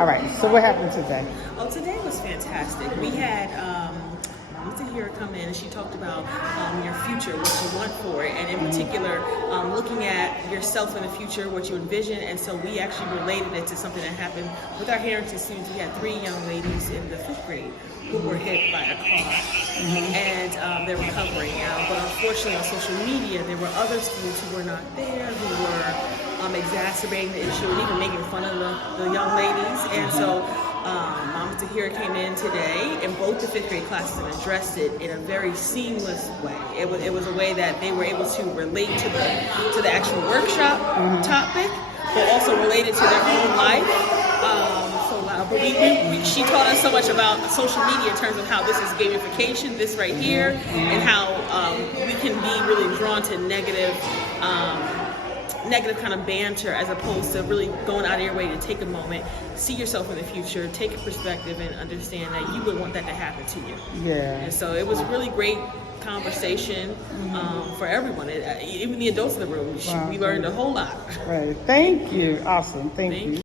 All right, so what happened today? Oh, today was fantastic. We had TAHIRA come in and she talked about your future, what you want for it, and in particular, looking at yourself in the future, what you envision. And so we actually related it to something that happened with our Harrington students. We had 3 young ladies in the 5th grade who were hit by a car, and they're recovering now. But unfortunately, on social media, there were other students who were not there, who were exacerbating the issue and even making fun of the young ladies. And so Mama TAHIRA came in today, and both the 5th grade classes and addressed it in a very seamless way. It was a way that they were able to relate to the actual workshop topic, but also related to their own life. But she taught us so much about social media in terms of how this is gamification, this right here, and how we can be really drawn to negative kind of banter as opposed to really going out of your way to take a moment, see yourself in the future, take a perspective, and understand that you would want that to happen to you. Yeah. And so it was really great conversation for everyone, even the adults in the room. We learned a whole lot. Right. Thank you. Awesome. Thank you.